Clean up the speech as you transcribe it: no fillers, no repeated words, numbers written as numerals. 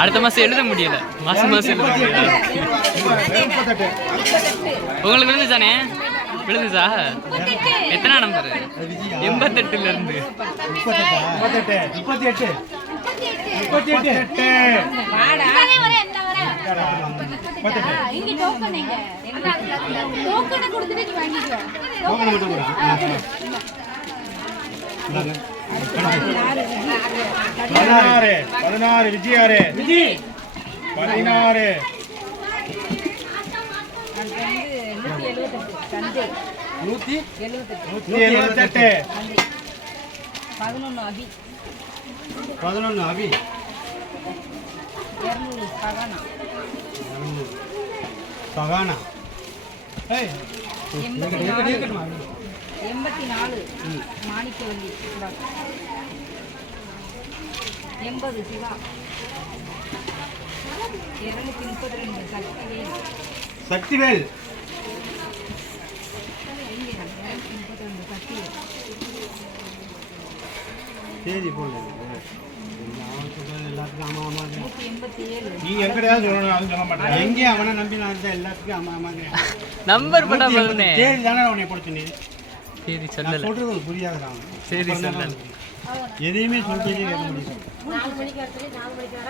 அடுத்த மாசம் எழுத முடியல. மாசம் எழுத முடியல. உங்களுக்கு விழுந்துச்சானே? விழுந்துச்சா? எத்தனை நம்பர்? 88ல இருந்து 38. விஜயாரு 16 178 11 அபி 200 பகானா 84 மாணிக்கவல்லி 80 சிவா 232 சக்திவேல் சரி போல எல்லாத்துக்கும் ஆமா ஆமா. நீ எங்கடையாவது சொல்லணும், அது சொல்ல மாட்டேன். எங்கே அவனை நம்பி நான் இருந்தா எல்லாத்துக்கும் ஆமா ஆமா. நம்பர் போட்டா போதுனே. சரி தானே உன்னை பொறுத்து நீ. சரி சொல்லல. சொல்றது புரியாதுடா. சரி சொல்லல. எதையுமே சொல்லிட்டே கேட்க முடியாது. 4 மணிக்கு வரதுல 4 மணிக்கு வர